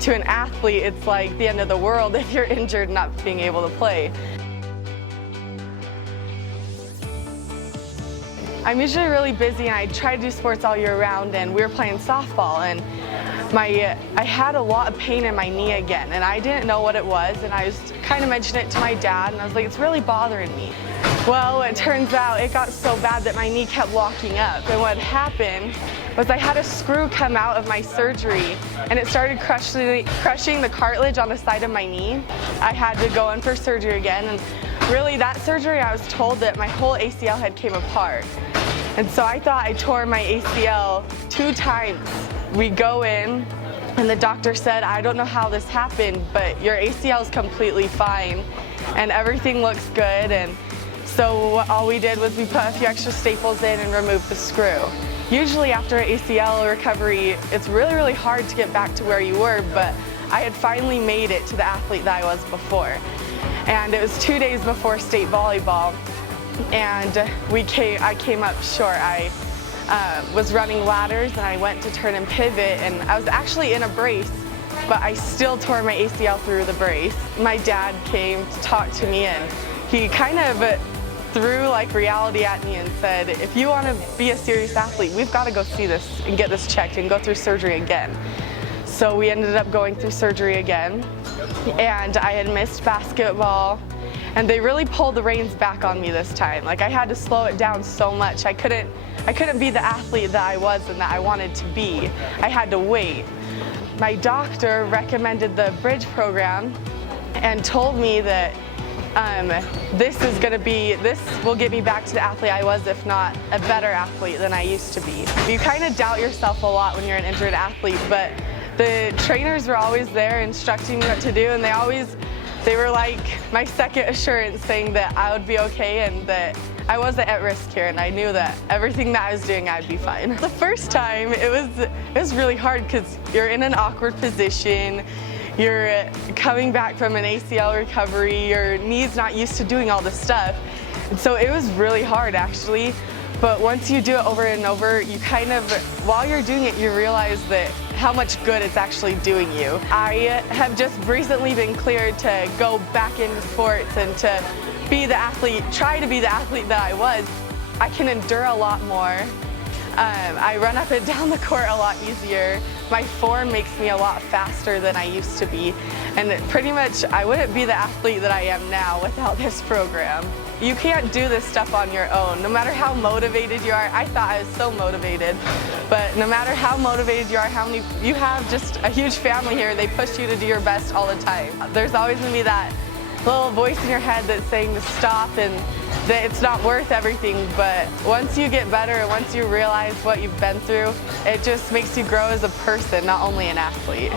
to an athlete, it's like the end of the world if you're injured and not being able to play. I'm usually really busy and I try to do sports all year round, and we were playing softball, and I had a lot of pain in my knee again, and I didn't know what it was, and I was kind of mentioning it to my dad, and I was like, it's really bothering me. Well, it turns out it got so bad that my knee kept locking up, and what happened was I had a screw come out of my surgery, and it started crushing the cartilage on the side of my knee. I had to go in for surgery again, and really that surgery I was told that my whole ACL had came apart. And so I thought I tore my ACL 2 times. We go in and the doctor said, I don't know how this happened, but your ACL is completely fine and everything looks good. And so all we did was we put a few extra staples in and removed the screw. Usually after an ACL recovery, it's really, really hard to get back to where you were, but I had finally made it to the athlete that I was before. And it was 2 days before state volleyball, and I came up short. I was running ladders and I went to turn and pivot, and I was actually in a brace, but I still tore my ACL through the brace. My dad came to talk to me, and he kind of threw like reality at me and said, if you want to be a serious athlete, we've got to go see this and get this checked and go through surgery again. So we ended up going through surgery again, and I had missed basketball, and they really pulled the reins back on me this time. Like, I had to slow it down so much. I couldn't be the athlete that I was and that I wanted to be. I had to wait. My doctor recommended the bridge program and told me that this will get me back to the athlete I was, if not a better athlete than I used to be. You kind of doubt yourself a lot when you're an injured athlete, but the trainers were always there instructing me what to do, and they were like my second assurance, saying that I would be okay and that I wasn't at risk here, and I knew that everything that I was doing, I'd be fine. The first time, it was really hard because you're in an awkward position. You're coming back from an ACL recovery, your knee's not used to doing all this stuff. And so it was really hard, actually. But once you do it over and over, you kind of, while you're doing it, you realize that how much good it's actually doing you. I have just recently been cleared to go back into sports and to be the athlete, try to be the athlete that I was. I can endure a lot more. I run up and down the court a lot easier. My form makes me a lot faster than I used to be. And pretty much, I wouldn't be the athlete that I am now without this program. You can't do this stuff on your own. No matter how motivated you are, I thought I was so motivated, but no matter how motivated you are, you have just a huge family here. They push you to do your best all the time. There's always gonna be that little voice in your head that's saying to stop and that it's not worth everything, but once you get better and once you realize what you've been through, it just makes you grow as a person, not only an athlete.